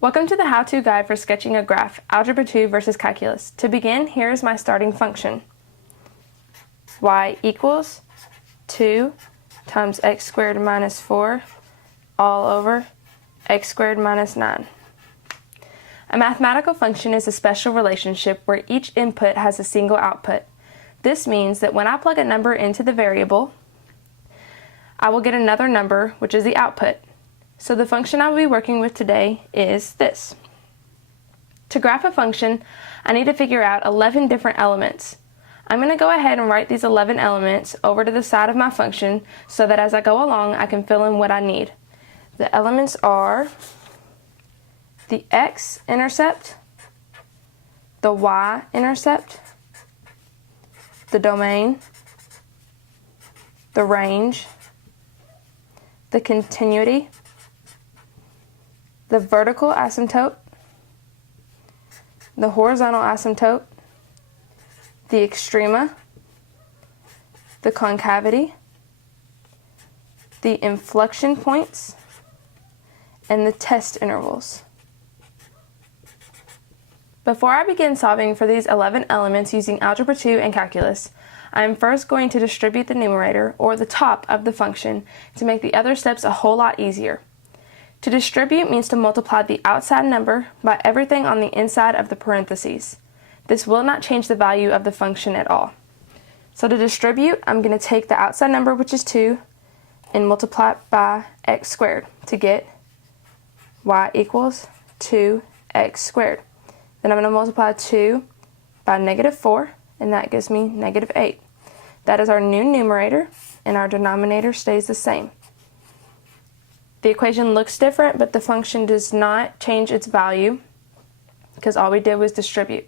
Welcome to the how-to guide for sketching a graph, Algebra 2 versus Calculus. To begin, here is my starting function. Y equals 2 times x squared minus 4 all over x squared minus 9. A mathematical function is a special relationship where each input has a single output. This means that when I plug a number into the variable, I will get another number, which is the output. So the function I will be working with today is this. To graph a function, I need to figure out 11 different elements. I'm going to go ahead and write these 11 elements over to the side of my function so that as I go along, I can fill in what I need. The elements are the x-intercept, the y-intercept, the domain, the range, the continuity, the vertical asymptote, the horizontal asymptote, the extrema, the concavity, the inflection points, and the test intervals. Before I begin solving for these 11 elements using Algebra 2 and Calculus, I am first going to distribute the numerator, or the top of the function, to make the other steps a whole lot easier. To distribute means to multiply the outside number by everything on the inside of the parentheses. This will not change the value of the function at all. So to distribute, I'm going to take the outside number, which is 2, and multiply it by x squared to get y equals 2x squared. Then I'm going to multiply 2 by negative 4, and that gives me negative 8. That is our new numerator, and our denominator stays the same. The equation looks different, but the function does not change its value because all we did was distribute.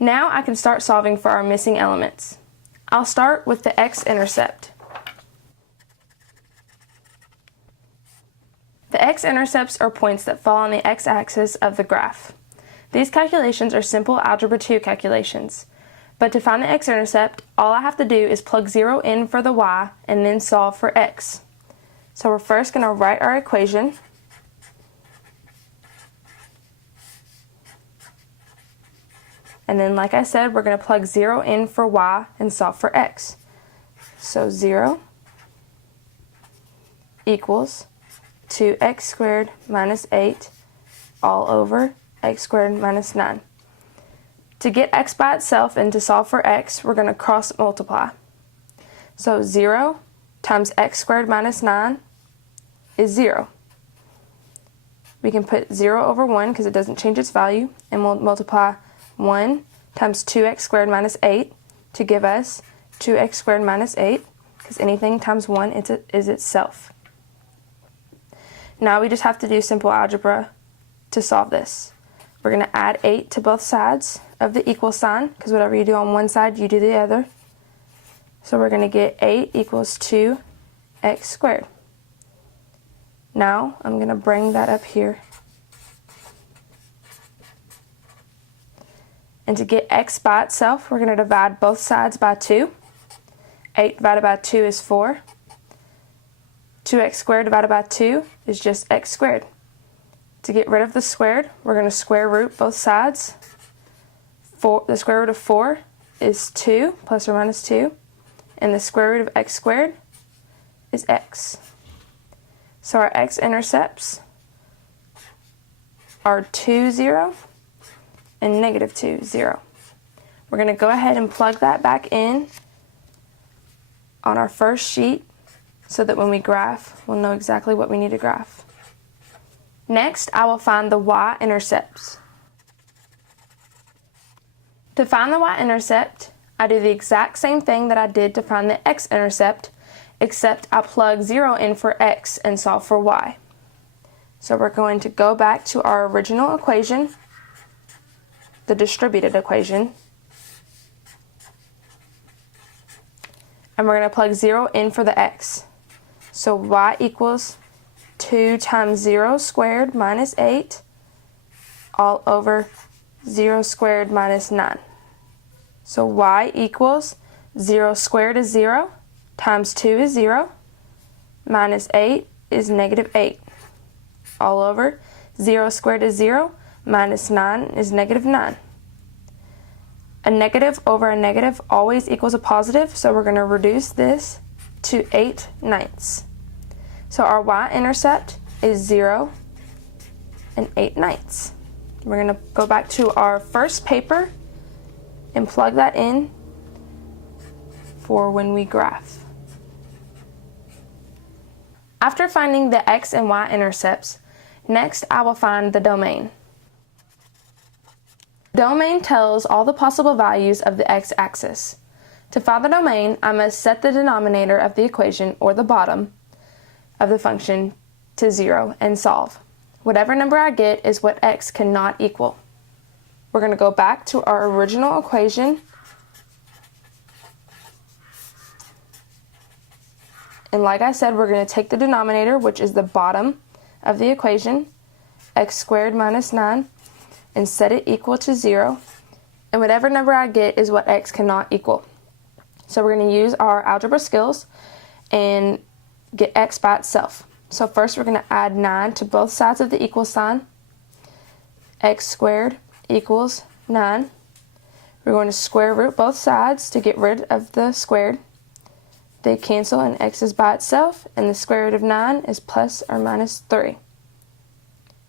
Now I can start solving for our missing elements. I'll start with the x-intercept. The x-intercepts are points that fall on the x-axis of the graph. These calculations are simple Algebra 2 calculations. But to find the x-intercept, all I have to do is plug 0 in for the y and then solve for x. So we're first going to write our equation. And then, like I said, we're going to plug 0 in for y and solve for x. So 0 equals 2x squared minus 8 all over x squared minus 9. To get x by itself and to solve for x, we're going to cross multiply. So 0 times x squared minus 9 is 0. We can put 0 over 1 because it doesn't change its value, and we'll multiply 1 times 2x squared minus 8 to give us 2x squared minus 8, because anything times 1 is itself. Now we just have to do simple algebra to solve this. We're going to add 8 to both sides of the equal sign, because whatever you do on one side, you do the other. So we're going to get 8 equals 2x squared. Now I'm going to bring that up here. And to get x by itself, we're going to divide both sides by 2. 8 divided by 2 is 4. 2x squared divided by 2 is just x squared. To get rid of the squared, we're going to square root both sides. The square root of 4 is 2 plus or minus 2. And the square root of x squared is x. So our x-intercepts are 2, 0, and negative 2, 0. We're going to go ahead and plug that back in on our first sheet so that when we graph, we'll know exactly what we need to graph. Next, I will find the y-intercepts. To find the y-intercept, I do the exact same thing that I did to find the x-intercept, except I plug 0 in for x and solve for y. So we're going to go back to our original equation, the distributed equation, and we're going to plug 0 in for the x. So y equals 2 times 0 squared minus 8 all over 0 squared minus 9. So y equals 0 squared is 0, times 2 is 0, minus 8 is negative 8, all over 0 squared is 0, minus 9 is negative 9. A negative over a negative always equals a positive, so we're going to reduce this to 8/9. So our y-intercept is 0 and 8/9. We're going to go back to our first paper and plug that in for when we graph. After finding the x and y intercepts, next I will find the domain. The domain tells all the possible values of the x-axis. To find the domain, I must set the denominator of the equation, or the bottom of the function, to 0 and solve. Whatever number I get is what x cannot equal. We're going to go back to our original equation and like I said, we're going to take the denominator, which is the bottom of the equation, x squared minus 9, and set it equal to 0. And whatever number I get is what x cannot equal. So we're going to use our algebra skills and get x by itself. So first we're going to add 9 to both sides of the equal sign. X squared equals 9. We're going to square root both sides to get rid of the squared. They cancel and x is by itself, and the square root of 9 is plus or minus 3.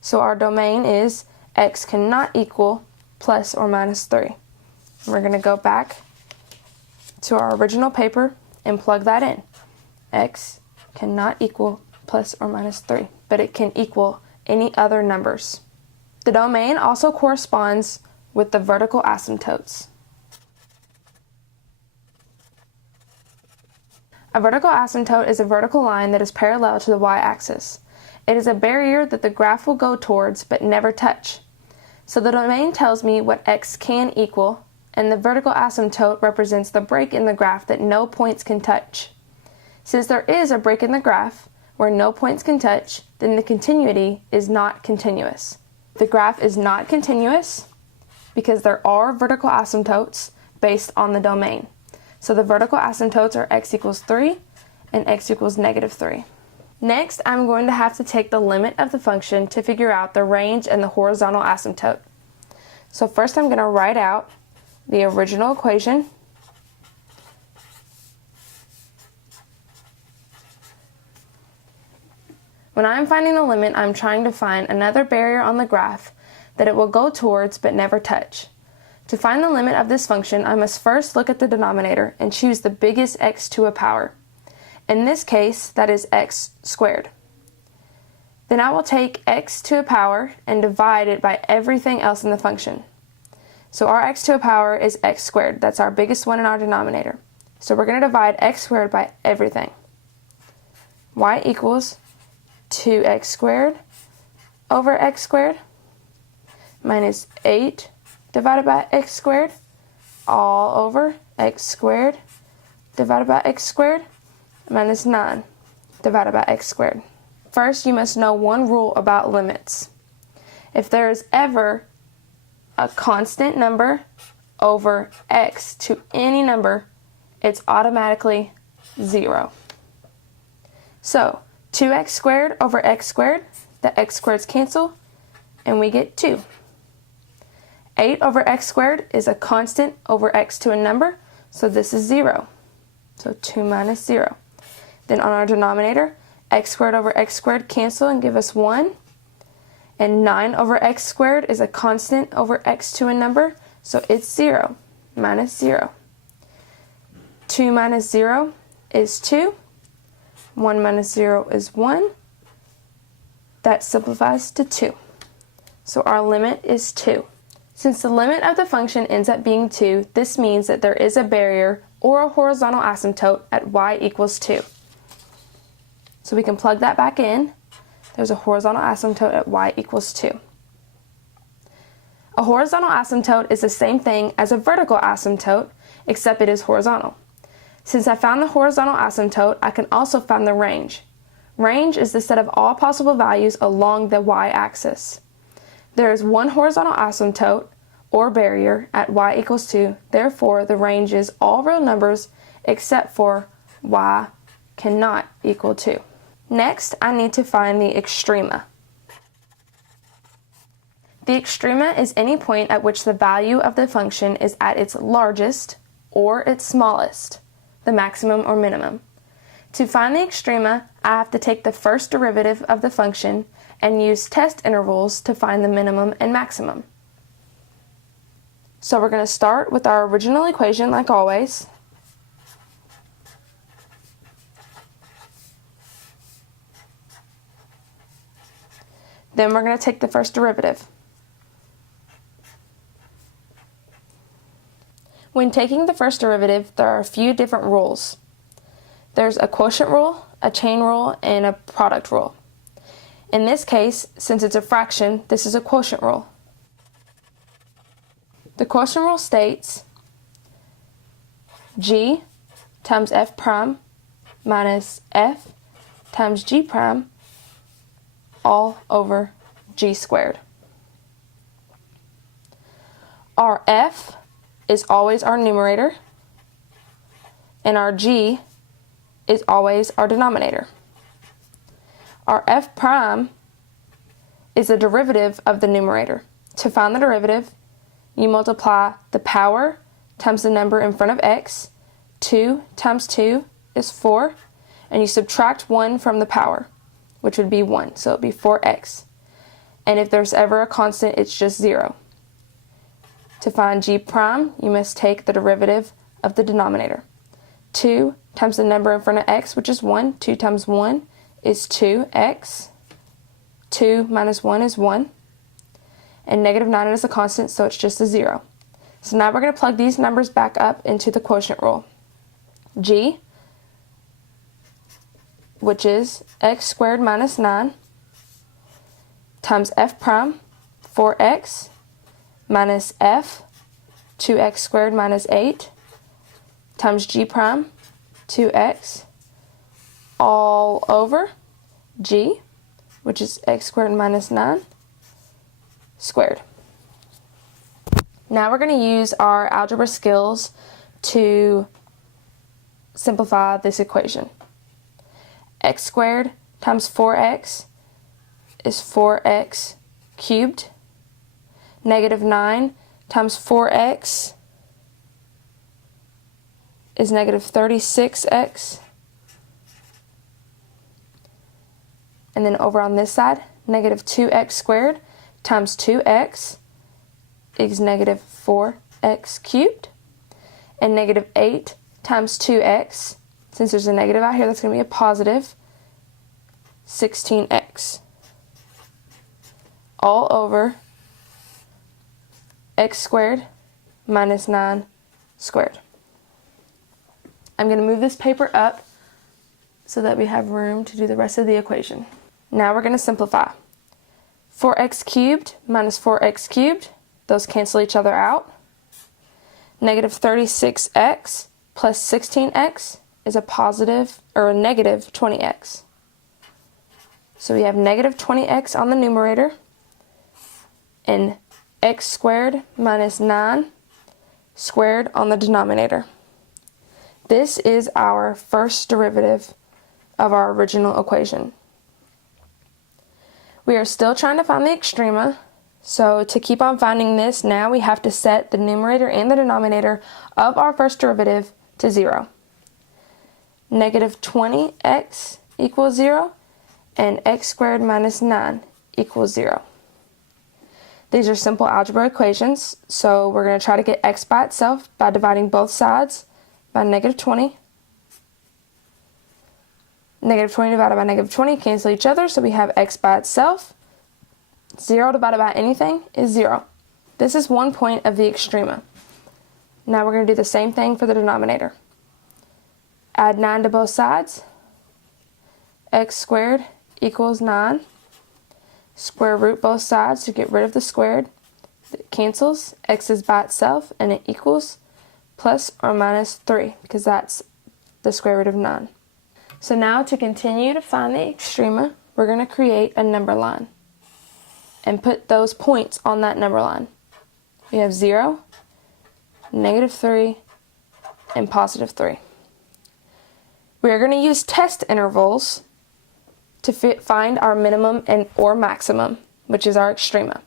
So our domain is x cannot equal plus or minus 3. We're going to go back to our original paper and plug that in. X cannot equal plus or minus 3, but it can equal any other numbers. The domain also corresponds with the vertical asymptotes. A vertical asymptote is a vertical line that is parallel to the y-axis. It is a barrier that the graph will go towards but never touch. So the domain tells me what x can equal, and the vertical asymptote represents the break in the graph that no points can touch. Since there is a break in the graph where no points can touch, then the continuity is not continuous. The graph is not continuous because there are vertical asymptotes based on the domain. So the vertical asymptotes are x equals 3 and x equals negative 3. Next, I'm going to have to take the limit of the function to figure out the range and the horizontal asymptote. So first I'm going to write out the original equation. When I'm finding the limit, I'm trying to find another barrier on the graph that it will go towards but never touch. To find the limit of this function, I must first look at the denominator and choose the biggest x to a power. In this case, that is x squared. Then I will take x to a power and divide it by everything else in the function. So our x to a power is x squared. That's our biggest one in our denominator. So we're going to divide x squared by everything. Y equals 2x squared over x squared minus 8 divided by x squared all over x squared divided by x squared minus 9 divided by x squared. First, you must know one rule about limits. If there is ever a constant number over x to any number, it's automatically 0. So 2x squared over x squared, the x squareds cancel, and we get 2. 8 over x squared is a constant over x to a number, so this is 0. So 2 minus 0. Then on our denominator, x squared over x squared cancel and give us 1. And 9 over x squared is a constant over x to a number, so it's 0, minus 0. 2 minus 0 is 2. 1 minus 0 is 1. That simplifies to 2. So our limit is 2. Since the limit of the function ends up being 2, this means that there is a barrier or a horizontal asymptote at y equals 2. So we can plug that back in. There's a horizontal asymptote at y equals 2. A horizontal asymptote is the same thing as a vertical asymptote, except it is horizontal. Since I found the horizontal asymptote, I can also find the range. Range is the set of all possible values along the y-axis. There is one horizontal asymptote, or barrier, at y equals 2, therefore the range is all real numbers except for y cannot equal 2. Next, I need to find the extrema. The extrema is any point at which the value of the function is at its largest or its smallest, the maximum or minimum. To find the extrema, I have to take the first derivative of the function and use test intervals to find the minimum and maximum. So we're going to start with our original equation like always. Then we're going to take the first derivative. When taking the first derivative, there are a few different rules. There's a quotient rule, a chain rule, and a product rule. In this case, since it's a fraction, this is a quotient rule. The quotient rule states g times f prime minus f times g prime all over g squared. Our f is always our numerator, and our g is always our denominator. Our f prime is the derivative of the numerator. To find the derivative, you multiply the power times the number in front of x. 2 times 2 is 4, and you subtract 1 from the power, which would be 1, so it would be 4x. And if there's ever a constant, it's just 0. To find g prime, you must take the derivative of the denominator. 2 times the number in front of x, which is 1. 2 times 1 is 2x. 2 minus 1 is 1. And negative 9 is a constant, so it's just a 0. So now we're going to plug these numbers back up into the quotient rule. G, which is x squared minus 9, times f prime, 4x, minus f, 2x squared minus 8, times g prime, 2x, all over g, which is x squared minus 9, squared. Now we're going to use our algebra skills to simplify this equation. X squared times 4x is 4x cubed. Negative 9 times 4x is negative 36x. And then over on this side, negative 2x squared times 2x is negative 4x cubed. And negative 8 times 2x, since there's a negative out here, that's going to be a positive 16x. All over x squared minus 9 squared. I'm going to move this paper up so that we have room to do the rest of the equation. Now we're going to simplify. 4x cubed minus 4x cubed, those cancel each other out. Negative 36x plus 16x is a positive or a negative 20x. So we have negative 20x on the numerator and x squared minus 9 squared on the denominator. This is our first derivative of our original equation. We are still trying to find the extrema, so to keep on finding this, now we have to set the numerator and the denominator of our first derivative to 0. Negative 20x equals 0, and x squared minus 9 equals 0. These are simple algebra equations, so we're going to try to get x by itself by dividing both sides by negative 20. Negative 20 divided by negative 20 cancel each other, so we have x by itself. 0 divided by anything is 0. This is one point of the extrema. Now we're going to do the same thing for the denominator. Add 9 to both sides. X squared equals 9. Square root both sides to get rid of the squared. It cancels. X is by itself, and it equals plus or minus 3, because that's the square root of 9. So now to continue to find the extrema, we're going to create a number line and put those points on that number line. We have 0, negative 3, and positive 3. We are going to use test intervals to find our minimum and or maximum, which is our extrema.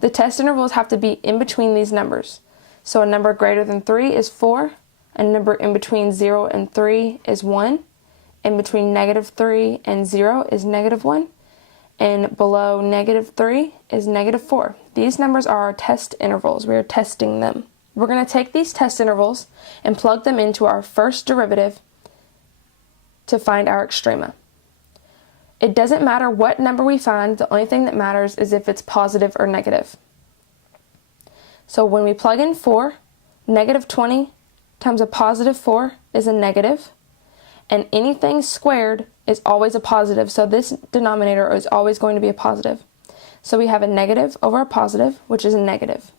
The test intervals have to be in between these numbers. So a number greater than 3 is 4, a number in between 0 and 3 is 1, in between -3 and 0 is -1, and below -3 is -4. These numbers are our test intervals. We are testing them. We're going to take these test intervals and plug them into our first derivative to find our extrema. It doesn't matter what number we find, the only thing that matters is if it's positive or negative. So when we plug in 4, -20 times a positive 4 is a negative, and anything squared is always a positive, so this denominator is always going to be a positive. So we have a negative over a positive, which is a negative.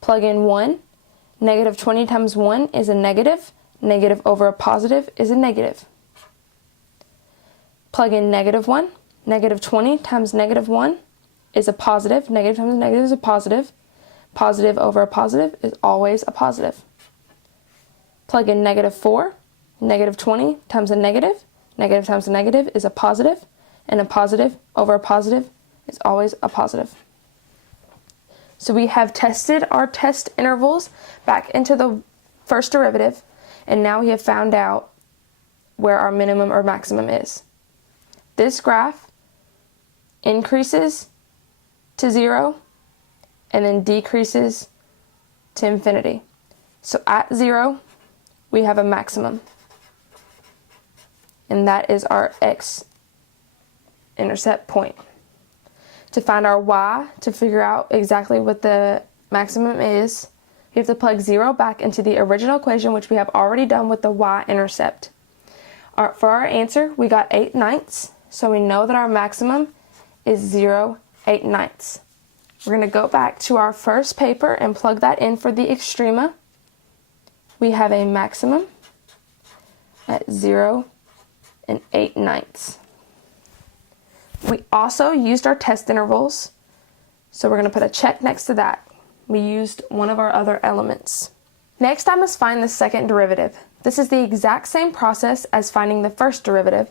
Plug in 1, -20 times 1 is a negative, negative over a positive is a negative. Plug in -1, -20 times -1 is a positive, negative times negative is a positive, positive over a positive is always a positive. Plug in -4, -20 times a negative times a negative is a positive, and a positive over a positive is always a positive. So we have tested our test intervals back into the first derivative, and now we have found out where our minimum or maximum is. This graph increases to 0 and then decreases to infinity. So at 0, we have a maximum, and that is our x-intercept point. To find our y, to figure out exactly what the maximum is, we have to plug 0 back into the original equation, which we have already done with the y-intercept. For our answer, we got 8/9, so we know that our maximum is 0.8/9. We're going to go back to our first paper and plug that in for the extrema. We have a maximum at 0.8/9. We also used our test intervals, so we're going to put a check next to that. We used one of our other elements. Next, I must find the second derivative. This is the exact same process as finding the first derivative,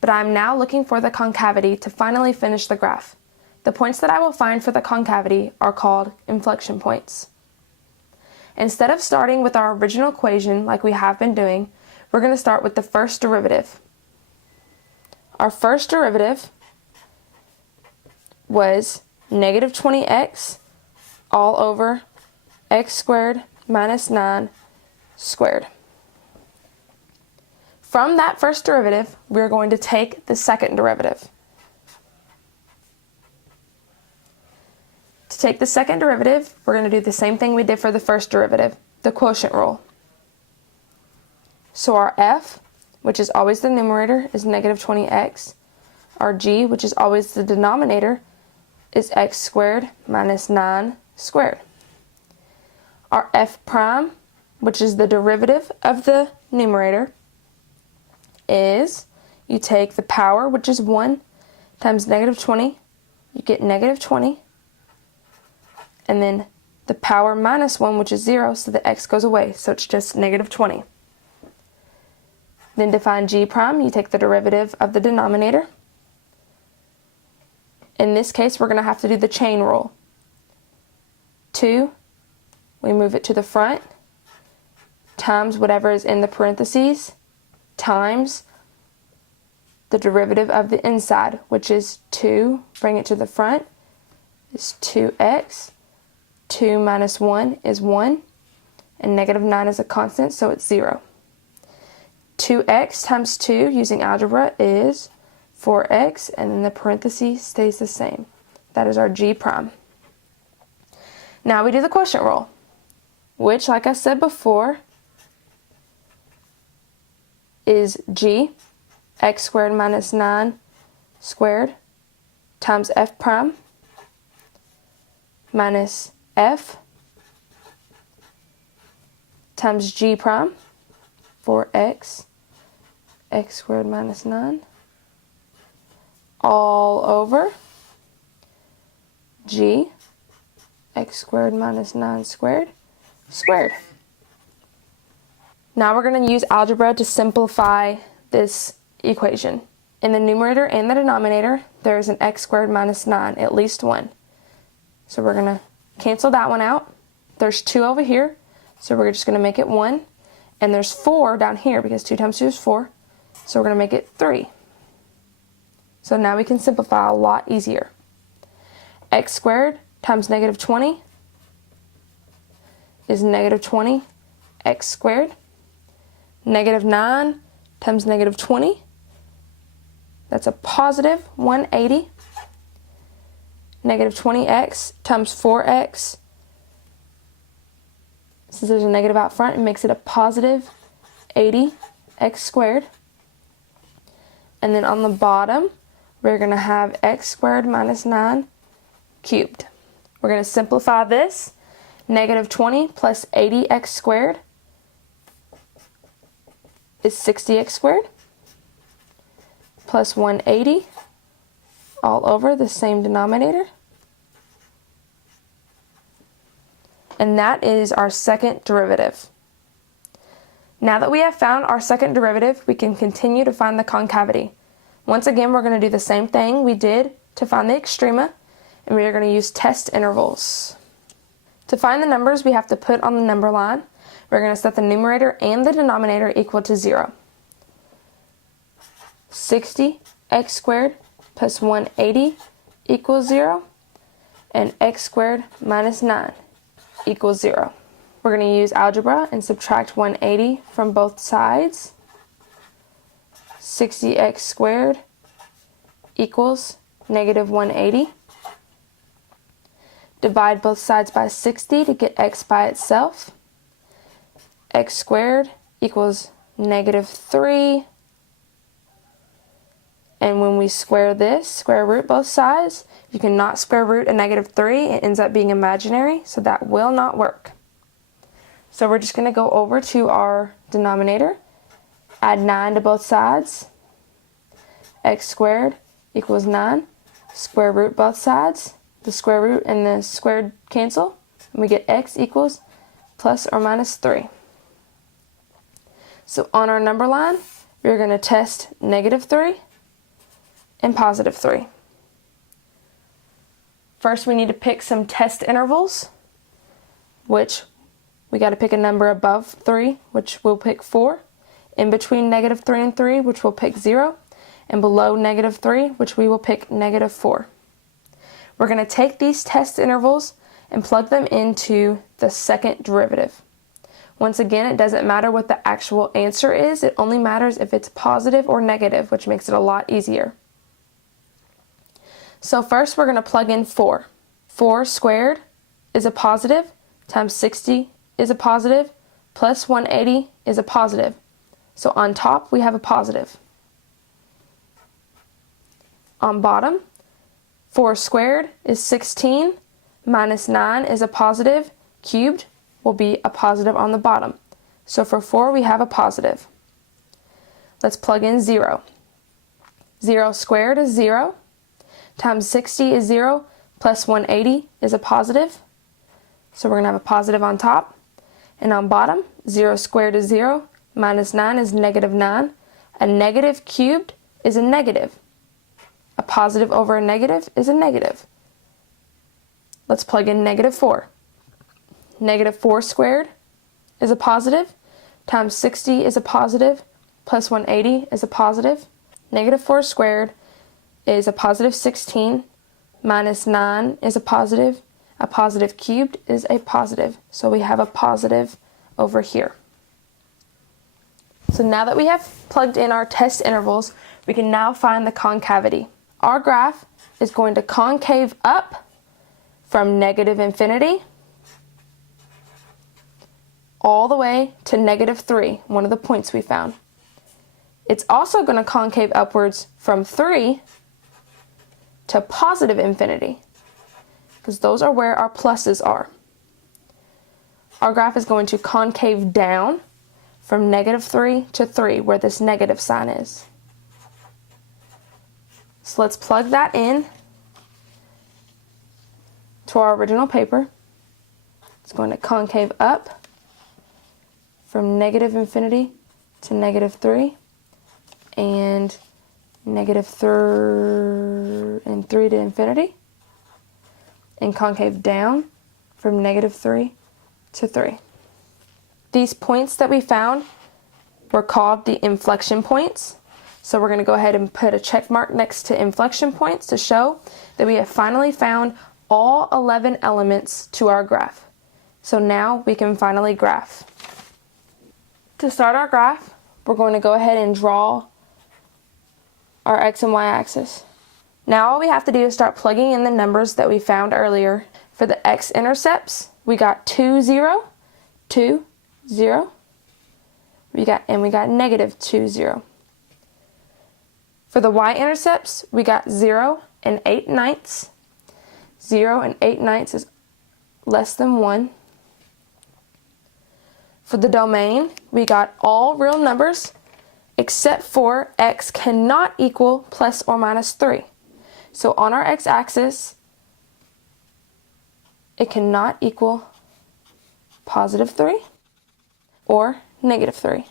but I'm now looking for the concavity to finally finish the graph. The points that I will find for the concavity are called inflection points. Instead of starting with our original equation like we have been doing, we're going to start with the first derivative. Our first derivative was -20x all over x squared minus 9 squared. From that first derivative, we're going to take the second derivative. To take the second derivative, we're going to do the same thing we did for the first derivative, the quotient rule. So our f, which is always the numerator, is -20x. Our g, which is always the denominator, is x squared minus 9 squared. Our f prime, which is the derivative of the numerator, is you take the power, which is 1, times -20, you get -20, and then the power minus 1, which is 0, so the x goes away, so it's just -20. Then to find g prime, you take the derivative of the denominator. In this case, we're going to have to do the chain rule. 2, we move it to the front, times whatever is in the parentheses, times the derivative of the inside, which is 2, bring it to the front, is 2x, 2 minus 1 is 1, and -9 is a constant, so it's 0. 2x times 2 using algebra is 4x, and then the parenthesis stays the same. That is our g prime. Now we do the quotient rule, which, like I said before, is g, x squared minus 9 squared, times f prime, minus f, times g prime, 4x, x squared minus 9, all over g, x squared minus 9 squared, squared. Now we're going to use algebra to simplify this equation. In the numerator and the denominator, there is an x squared minus 9, at least one. So we're going to cancel that one out. There's 2 over here, so we're just going to make it 1. And there's 4 down here because 2 times 2 is 4, so we're going to make it 3. So now we can simplify a lot easier. X squared times negative 20 is negative 20 x squared. Negative 9 times negative 20, that's a positive 180. Negative 20x times 4x, since there's a negative out front, it makes it a positive 80x squared. And then on the bottom, we're going to have x squared minus 9 cubed. We're going to simplify this. Negative 20 plus 80x squared is 60x squared, plus 180 all over the same denominator. And that is our second derivative. Now that we have found our second derivative, we can continue to find the concavity. Once again, we're going to do the same thing we did to find the extrema, and we are going to use test intervals. To find the numbers we have to put on the number line, we're going to set the numerator and the denominator equal to 0. 60x squared plus 180 equals 0, and x squared minus 9 equals 0. We're going to use algebra and subtract 180 from both sides. 60x squared equals negative 180. Divide both sides by 60 to get x by itself. X squared equals negative 3. And when we square this, square root both sides, you cannot square root a negative 3. It ends up being imaginary, so that will not work. So we're just going to go over to our denominator, add 9 to both sides. X squared equals 9. Square root both sides. The square root and the squared cancel, and we get x equals plus or minus 3. So on our number line, we're going to test negative 3 and positive 3. First, we need to pick some test intervals, which we got to pick a number above 3, which we'll pick 4, in between negative 3 and 3, which we'll pick 0, and below negative 3, which we will pick negative 4. We're going to take these test intervals and plug them into the second derivative. Once again, it doesn't matter what the actual answer is, it only matters if it's positive or negative, which makes it a lot easier. So first we're going to plug in 4. 4 squared is a positive, times 60 is a positive, plus 180 is a positive. So on top we have a positive. On bottom, 4 squared is 16, minus 9 is a positive, cubed will be a positive on the bottom. So for 4 we have a positive. Let's plug in 0. 0 squared is 0, times 60 is 0, plus 180 is a positive. So we're going to have a positive on top. And on bottom, 0 squared is 0, minus 9 is negative 9. A negative cubed is a negative. A positive over a negative is a negative. Let's plug in negative 4. Negative 4 squared is a positive, times 60 is a positive, plus 180 is a positive. Negative 4 squared is a positive 16, minus 9 is a positive cubed is a positive. So we have a positive over here. So now that we have plugged in our test intervals, we can now find the concavity. Our graph is going to concave up from negative infinity all the way to negative 3, one of the points we found. It's also going to concave upwards from 3 to positive infinity, because those are where our pluses are. Our graph is going to concave down from negative 3 to 3, where this negative sign is. So let's plug that in to our original paper. It's going to concave up from negative infinity to negative 3, and negative 3 and 3 to infinity, and concave down from negative 3 to 3. These points that we found were called the inflection points. So we're going to go ahead and put a check mark next to inflection points to show that we have finally found all 11 elements to our graph. So now we can finally graph. To start our graph, we're going to go ahead and draw our x and y axis. Now all we have to do is start plugging in the numbers that we found earlier. For the x-intercepts, we got 2, 0, 2, 0. We got negative 2, 0. For the y-intercepts, we got 0 and 8/9. 0 and 8/9 is less than 1. For the domain, we got all real numbers except for x cannot equal plus or minus 3. So on our x-axis, it cannot equal positive 3 or negative 3.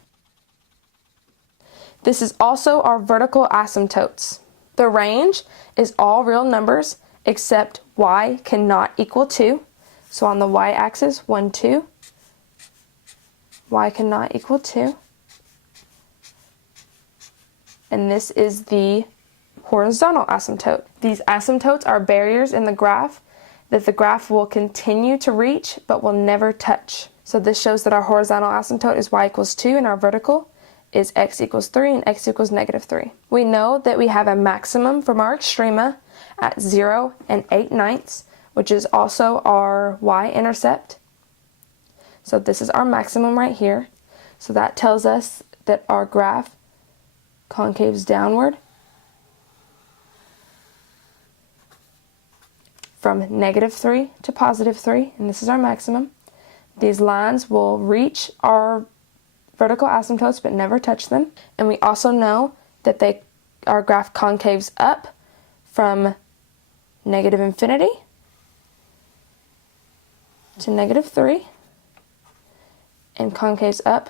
This is also our vertical asymptotes. The range is all real numbers except y cannot equal 2. So on the y-axis, 1, 2. Y cannot equal 2. And this is the horizontal asymptote. These asymptotes are barriers in the graph that the graph will continue to reach but will never touch. So this shows that our horizontal asymptote is y equals 2 and our vertical is x equals 3 and x equals negative 3. We know that we have a maximum from our extrema at 0 and 8/9, which is also our y-intercept. So this is our maximum right here. So that tells us that our graph concaves downward from negative 3 to positive 3, and this is our maximum. These lines will reach our vertical asymptotes but never touch them. And we also know that our graph concaves up from negative infinity to negative 3 and concaves up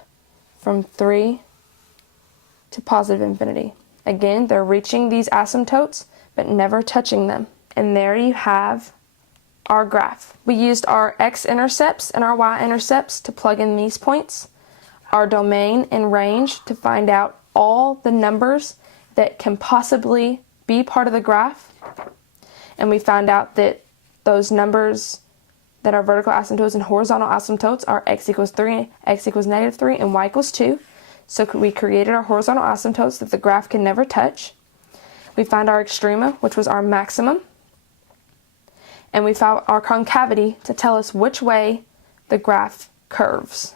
from 3 to positive infinity. Again, they're reaching these asymptotes but never touching them. And there you have our graph. We used our x-intercepts and our y-intercepts to plug in these points, our domain and range to find out all the numbers that can possibly be part of the graph. And we found out that those numbers that are vertical asymptotes and horizontal asymptotes are x equals 3, x equals negative 3, and y equals 2. So we created our horizontal asymptotes that the graph can never touch. We found our extrema, which was our maximum. And we found our concavity to tell us which way the graph curves.